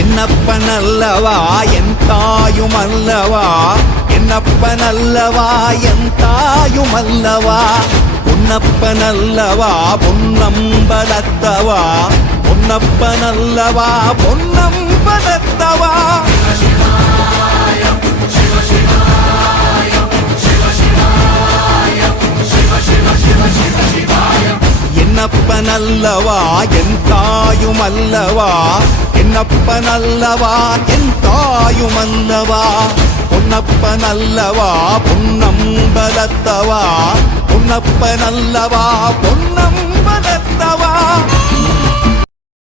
என்னப்பனல்லவா என் தாயுமல்லவா, என்னப்பனல்லவா என் தாயுமல்லவா, பொன்னப்பனல்லவா பொன்னம்பலத்தவா, பொன்னப்பனல்லவா பொன்னம்பலத்தவா. என்னப்பனல்லவா என் தாயுமல்லவா, என்னப்பனல்லவா என் தாயுமல்லவா, பொன்னப்பனல்லவா பொன்னம்பலத்தவா, பொன்னப்பனல்லவா பொன்னம்பலத்தவா.